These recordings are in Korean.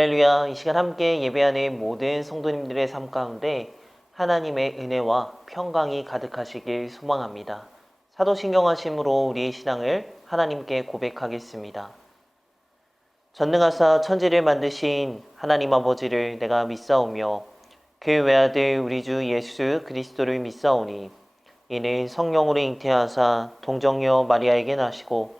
할렐루야. 이 시간 함께 예배하는 모든 성도님들의 삶 가운데 하나님의 은혜와 평강이 가득하시길 소망합니다. 사도신경하심으로 우리의 신앙을 하나님께 고백하겠습니다. 전능하사 천지를 만드신 하나님 아버지를 내가 믿사오며 그 외아들 우리 주 예수 그리스도를 믿사오니 이는 성령으로 잉태하사 동정녀 마리아에게 나시고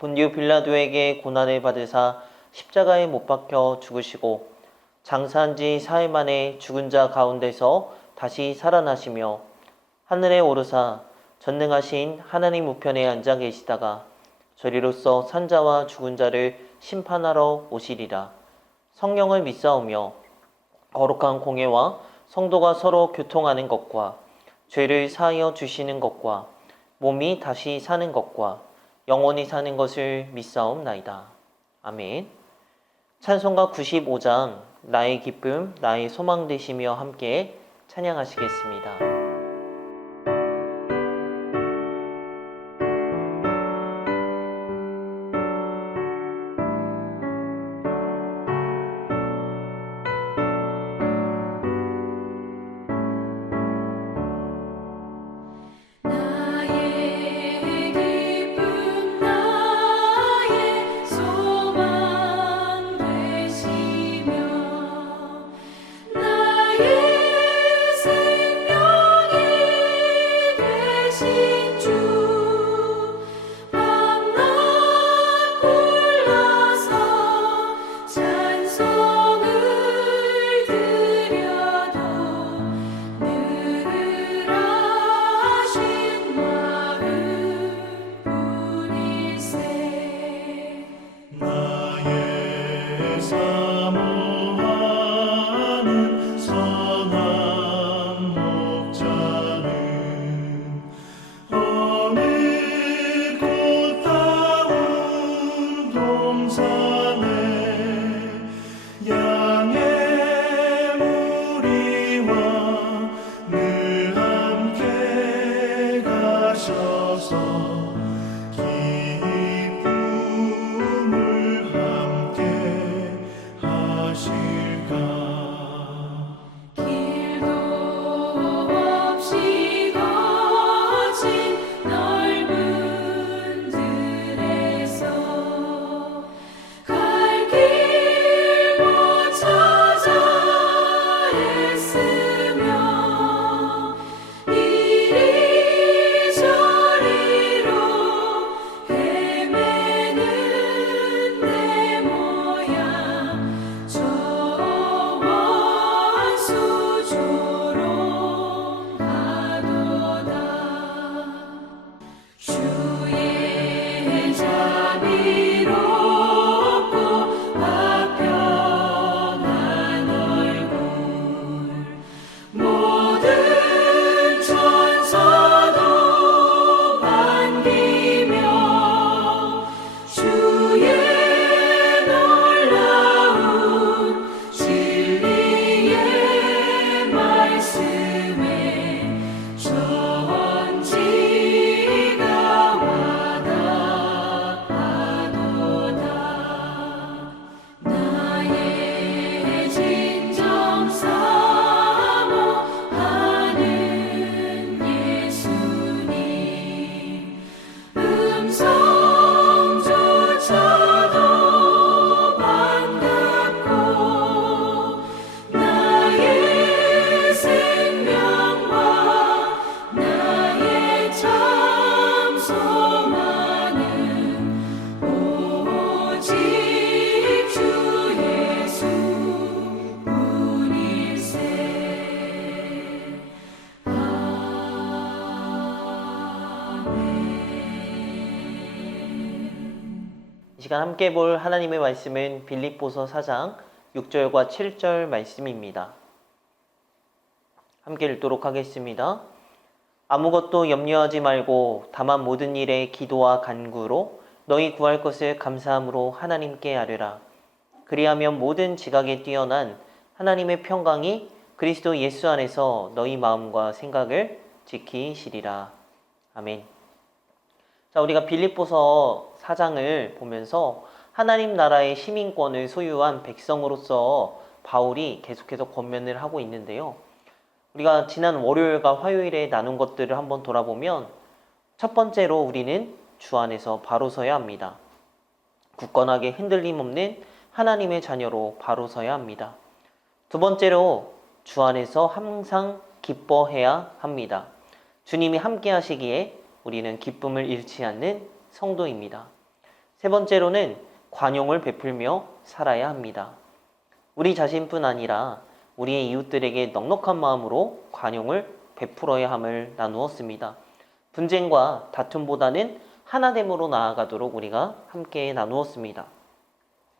본디오 빌라도에게 고난을 받으사 십자가에 못 박혀 죽으시고 장사한 지 사흘 만에 죽은 자 가운데서 다시 살아나시며 하늘에 오르사 전능하신 하나님 우편에 앉아 계시다가 저리로서 산자와 죽은 자를 심판하러 오시리라. 성령을 믿사오며 거룩한 공예와 성도가 서로 교통하는 것과 죄를 사하여 주시는 것과 몸이 다시 사는 것과 영원히 사는 것을 믿사옵나이다. 아멘. 찬송가 95장 나의 기쁨 나의 소망 되시며 함께 찬양하시겠습니다. 이 시간 함께 볼 하나님의 말씀은 빌립보서 4장 6절과 7절 말씀입니다. 함께 읽도록 하겠습니다. 아무것도 염려하지 말고 다만 모든 일에 기도와 간구로 너희 구할 것을 감사함으로 하나님께 아뢰라. 그리하면 모든 지각에 뛰어난 하나님의 평강이 그리스도 예수 안에서 너희 마음과 생각을 지키시리라. 아멘. 자, 우리가 빌립보서 4장을 보면서 하나님 나라의 시민권을 소유한 백성으로서 바울이 계속해서 권면을 하고 있는데요. 우리가 지난 월요일과 화요일에 나눈 것들을 한번 돌아보면 첫 번째로 우리는 주 안에서 바로 서야 합니다. 굳건하게 흔들림 없는 하나님의 자녀로 바로 서야 합니다. 두 번째로 주 안에서 항상 기뻐해야 합니다. 주님이 함께 하시기에 우리는 기쁨을 잃지 않는 성도입니다. 세 번째로는 관용을 베풀며 살아야 합니다. 우리 자신뿐 아니라 우리의 이웃들에게 넉넉한 마음으로 관용을 베풀어야 함을 나누었습니다. 분쟁과 다툼보다는 하나됨으로 나아가도록 우리가 함께 나누었습니다.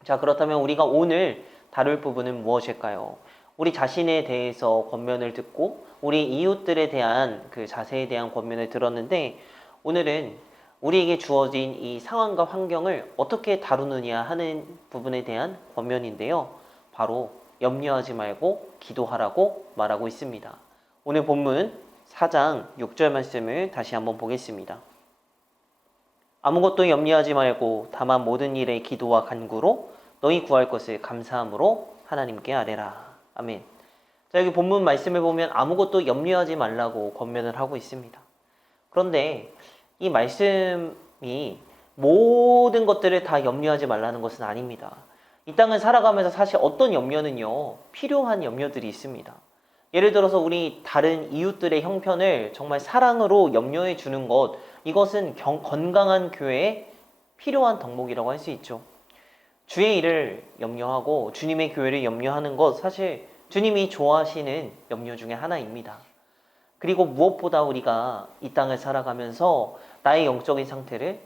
자, 그렇다면 우리가 오늘 다룰 부분은 무엇일까요? 우리 자신에 대해서 권면을 듣고 우리 이웃들에 대한 그 자세에 대한 권면을 들었는데, 오늘은 우리에게 주어진 이 상황과 환경을 어떻게 다루느냐 하는 부분에 대한 권면인데요. 바로 염려하지 말고 기도하라고 말하고 있습니다. 오늘 본문 4장 6절 말씀을 다시 한번 보겠습니다. 아무것도 염려하지 말고 다만 모든 일에 기도와 간구로 너희 구할 것을 감사함으로 하나님께 아뢰라. 아멘. 자, 여기 본문 말씀을 보면 아무것도 염려하지 말라고 권면을 하고 있습니다. 그런데 이 말씀이 모든 것들을 다 염려하지 말라는 것은 아닙니다. 이 땅을 살아가면서 사실 어떤 염려는요, 필요한 염려들이 있습니다. 예를 들어서 우리 다른 이웃들의 형편을 정말 사랑으로 염려해 주는 것, 이것은 건강한 교회에 필요한 덕목이라고 할 수 있죠. 주의 일을 염려하고 주님의 교회를 염려하는 것, 사실 주님이 좋아하시는 염려 중에 하나입니다. 그리고 무엇보다 우리가 이 땅을 살아가면서 나의 영적인 상태를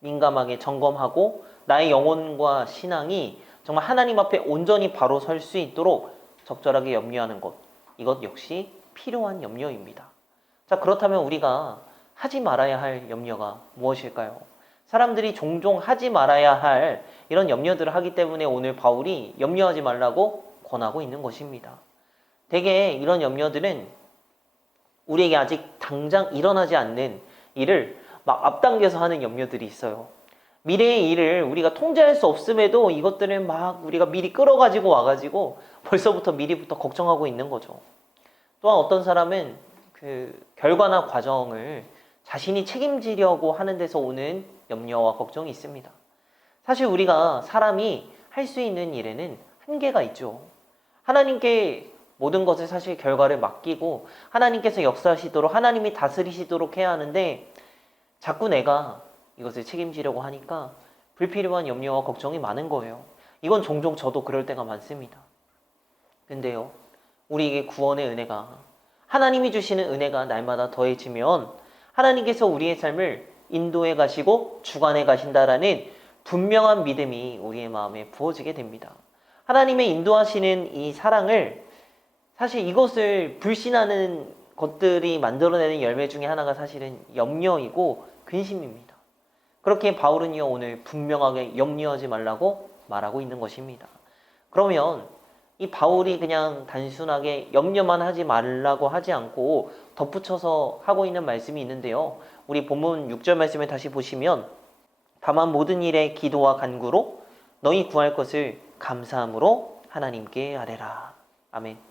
민감하게 점검하고 나의 영혼과 신앙이 정말 하나님 앞에 온전히 바로 설 수 있도록 적절하게 염려하는 것, 이것 역시 필요한 염려입니다. 자, 그렇다면 우리가 하지 말아야 할 염려가 무엇일까요? 사람들이 종종 하지 말아야 할 이런 염려들을 하기 때문에 오늘 바울이 염려하지 말라고 권하고 있는 것입니다. 대개 이런 염려들은 우리에게 아직 당장 일어나지 않는 일을 막 앞당겨서 하는 염려들이 있어요. 미래의 일을 우리가 통제할 수 없음에도 이것들을 막 우리가 미리 끌어가지고 와가지고 벌써부터 미리부터 걱정하고 있는 거죠. 또한 어떤 사람은 그 결과나 과정을 자신이 책임지려고 하는 데서 오는 염려와 걱정이 있습니다. 사실 우리가 사람이 할 수 있는 일에는 한계가 있죠. 하나님께 모든 것을 사실 결과를 맡기고 하나님께서 역사하시도록 하나님이 다스리시도록 해야 하는데, 자꾸 내가 이것을 책임지려고 하니까 불필요한 염려와 걱정이 많은 거예요. 이건 종종 저도 그럴 때가 많습니다. 근데요, 우리에게 구원의 은혜가, 하나님이 주시는 은혜가 날마다 더해지면 하나님께서 우리의 삶을 인도해 가시고 주관해 가신다라는 분명한 믿음이 우리의 마음에 부어지게 됩니다. 하나님의 인도하시는 이 사랑을, 사실 이것을 불신하는 것들이 만들어내는 열매 중에 하나가 사실은 염려이고 근심입니다. 그렇게 바울은요, 오늘 분명하게 염려하지 말라고 말하고 있는 것입니다. 그러면 이 바울이 그냥 단순하게 염려만 하지 말라고 하지 않고 덧붙여서 하고 있는 말씀이 있는데요. 우리 본문 6절 말씀을 다시 보시면, 다만 모든 일에 기도와 간구로 너희 구할 것을 감사함으로 하나님께 아뢰라. 아멘.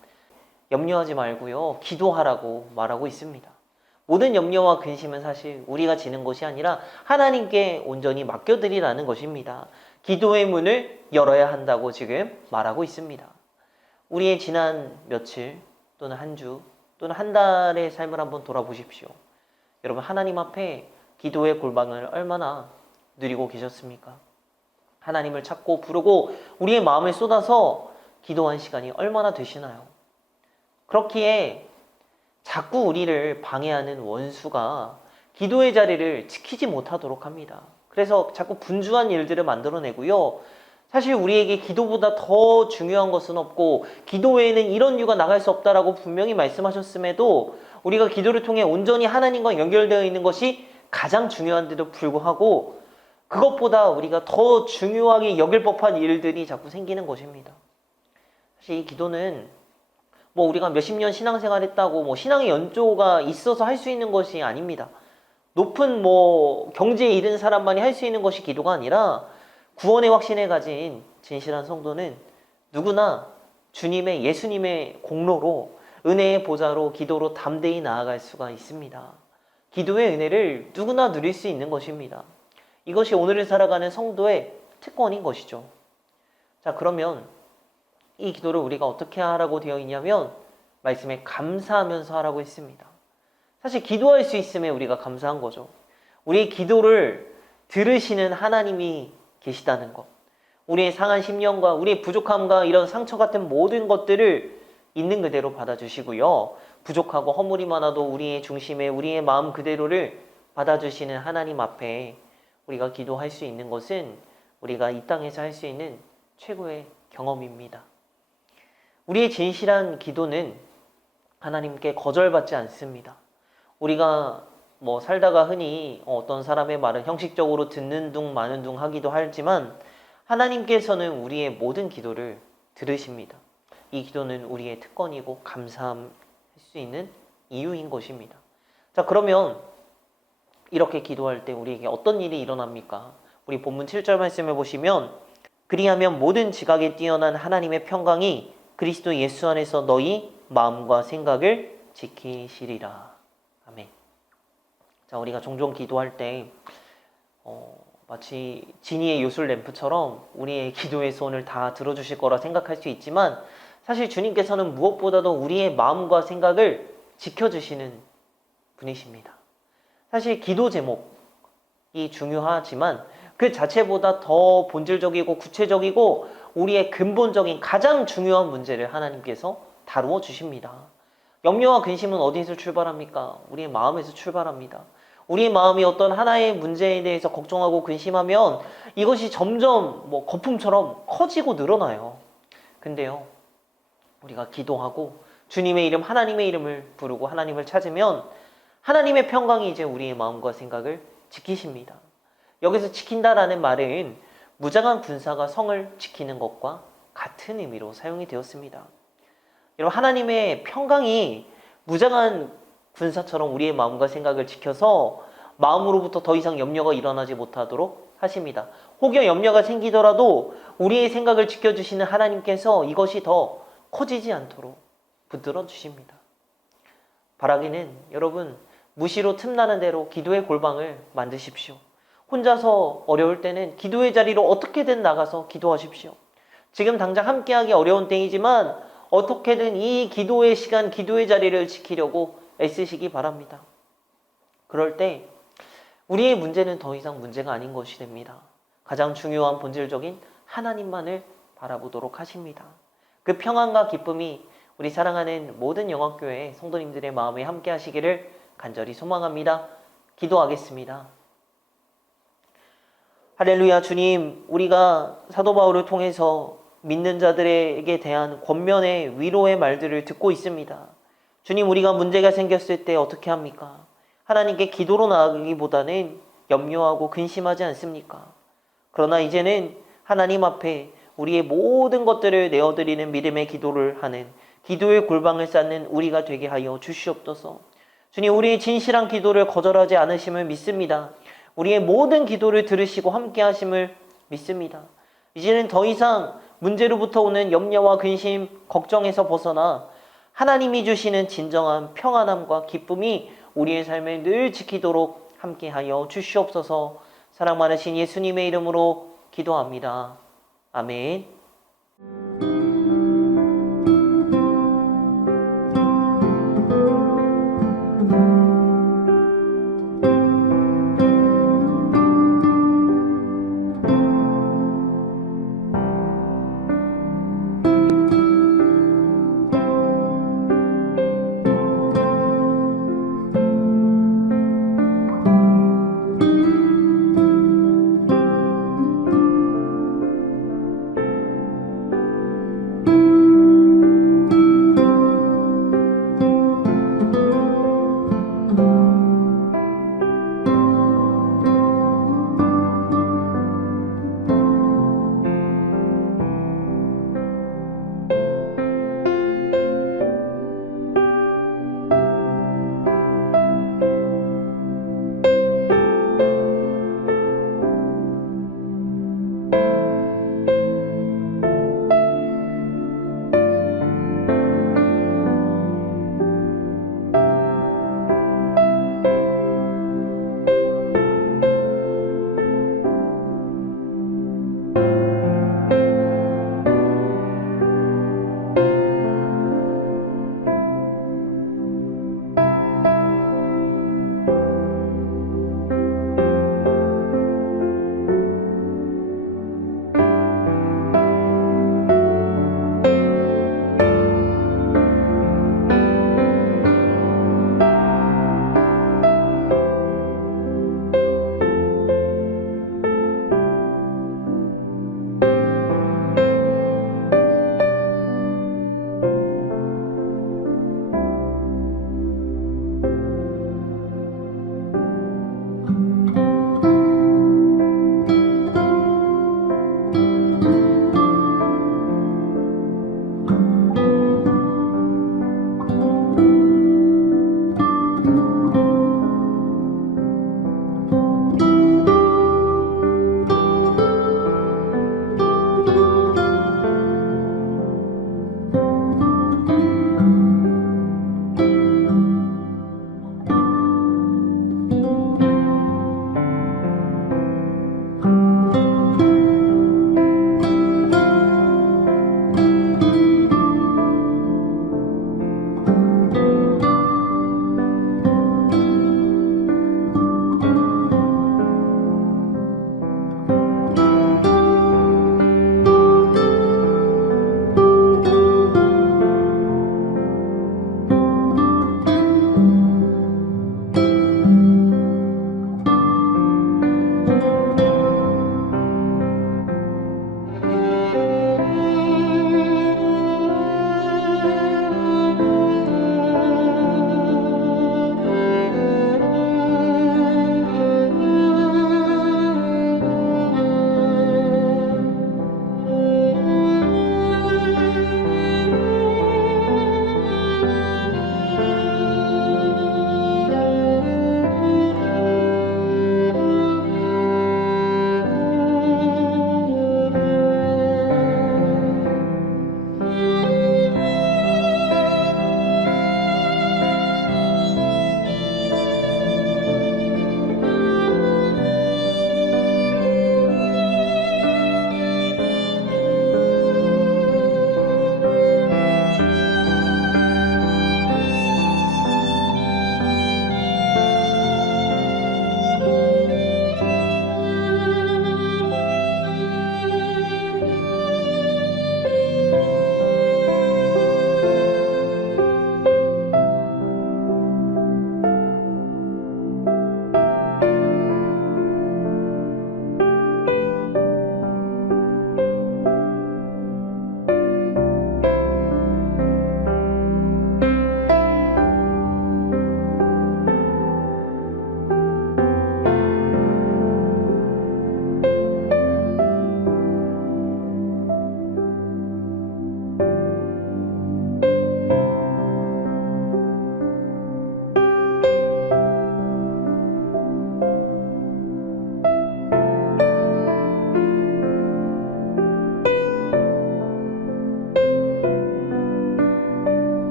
염려하지 말고요, 기도하라고 말하고 있습니다. 모든 염려와 근심은 사실 우리가 지는 것이 아니라 하나님께 온전히 맡겨드리라는 것입니다. 기도의 문을 열어야 한다고 지금 말하고 있습니다. 우리의 지난 며칠 또는 한 주 또는 한 달의 삶을 한번 돌아보십시오. 여러분, 하나님 앞에 기도의 골방을 얼마나 누리고 계셨습니까? 하나님을 찾고 부르고 우리의 마음을 쏟아서 기도한 시간이 얼마나 되시나요? 그렇기에 자꾸 우리를 방해하는 원수가 기도의 자리를 지키지 못하도록 합니다. 그래서 자꾸 분주한 일들을 만들어내고요. 사실 우리에게 기도보다 더 중요한 것은 없고 기도 외에는 이런 이유가 나갈 수 없다라고 분명히 말씀하셨음에도 우리가 기도를 통해 온전히 하나님과 연결되어 있는 것이 가장 중요한데도 불구하고 그것보다 우리가 더 중요하게 여길 법한 일들이 자꾸 생기는 것입니다. 사실 이 기도는 우리가 몇십 년 신앙생활 했다고 신앙의 연조가 있어서 할 수 있는 것이 아닙니다. 높은 경지에 이른 사람만이 할 수 있는 것이 기도가 아니라 구원의 확신을 가진 진실한 성도는 누구나 주님의 예수님의 공로로 은혜의 보좌로 기도로 담대히 나아갈 수가 있습니다. 기도의 은혜를 누구나 누릴 수 있는 것입니다. 이것이 오늘을 살아가는 성도의 특권인 것이죠. 자, 그러면 이 기도를 우리가 어떻게 하라고 되어 있냐면 말씀에 감사하면서 하라고 했습니다. 사실 기도할 수 있음에 우리가 감사한 거죠. 우리의 기도를 들으시는 하나님이 계시다는 것, 우리의 상한 심령과 우리의 부족함과 이런 상처 같은 모든 것들을 있는 그대로 받아주시고요. 부족하고 허물이 많아도 우리의 중심에 우리의 마음 그대로를 받아주시는 하나님 앞에 우리가 기도할 수 있는 것은 우리가 이 땅에서 할 수 있는 최고의 경험입니다. 우리의 진실한 기도는 하나님께 거절받지 않습니다. 우리가 살다가 흔히 어떤 사람의 말은 형식적으로 듣는 둥 마는 둥 하기도 하지만 하나님께서는 우리의 모든 기도를 들으십니다. 이 기도는 우리의 특권이고 감사할 수 있는 이유인 것입니다. 자, 그러면 이렇게 기도할 때 우리에게 어떤 일이 일어납니까? 우리 본문 7절 말씀을 보시면 그리하면 모든 지각에 뛰어난 하나님의 평강이 그리스도 예수 안에서 너희 마음과 생각을 지키시리라. 아멘. 자, 우리가 종종 기도할 때 마치 지니의 요술 램프처럼 우리의 기도의 소원을 다 들어주실 거라 생각할 수 있지만 사실 주님께서는 무엇보다도 우리의 마음과 생각을 지켜주시는 분이십니다. 사실 기도 제목이 중요하지만 그 자체보다 더 본질적이고 구체적이고 우리의 근본적인 가장 중요한 문제를 하나님께서 다루어 주십니다. 염려와 근심은 어디에서 출발합니까? 우리의 마음에서 출발합니다. 우리의 마음이 어떤 하나의 문제에 대해서 걱정하고 근심하면 이것이 점점 거품처럼 커지고 늘어나요. 근데요, 우리가 기도하고 주님의 이름, 하나님의 이름을 부르고 하나님을 찾으면 하나님의 평강이 이제 우리의 마음과 생각을 지키십니다. 여기서 지킨다라는 말은 무장한 군사가 성을 지키는 것과 같은 의미로 사용이 되었습니다. 여러분, 하나님의 평강이 무장한 군사처럼 우리의 마음과 생각을 지켜서 마음으로부터 더 이상 염려가 일어나지 못하도록 하십니다. 혹여 염려가 생기더라도 우리의 생각을 지켜주시는 하나님께서 이것이 더 커지지 않도록 붙들어 주십니다. 바라기는 여러분, 무시로 틈나는 대로 기도의 골방을 만드십시오. 혼자서 어려울 때는 기도의 자리로 어떻게든 나가서 기도하십시오. 지금 당장 함께하기 어려운 때이지만 어떻게든 이 기도의 시간, 기도의 자리를 지키려고 애쓰시기 바랍니다. 그럴 때 우리의 문제는 더 이상 문제가 아닌 것이 됩니다. 가장 중요한 본질적인 하나님만을 바라보도록 하십니다. 그 평안과 기쁨이 우리 사랑하는 모든 영화교회 성도님들의 마음에 함께 하시기를 간절히 소망합니다. 기도하겠습니다. 할렐루야. 주님, 우리가 사도 바울을 통해서 믿는 자들에게 대한 권면의 위로의 말들을 듣고 있습니다. 주님, 우리가 문제가 생겼을 때 어떻게 합니까? 하나님께 기도로 나아가기보다는 염려하고 근심하지 않습니까? 그러나 이제는 하나님 앞에 우리의 모든 것들을 내어드리는 믿음의 기도를 하는 기도의 골방을 쌓는 우리가 되게 하여 주시옵소서. 주님, 우리의 진실한 기도를 거절하지 않으심을 믿습니다. 우리의 모든 기도를 들으시고 함께 하심을 믿습니다. 이제는 더 이상 문제로부터 오는 염려와 근심, 걱정에서 벗어나 하나님이 주시는 진정한 평안함과 기쁨이 우리의 삶을 늘 지키도록 함께하여 주시옵소서. 사랑 많으신 예수님의 이름으로 기도합니다. 아멘.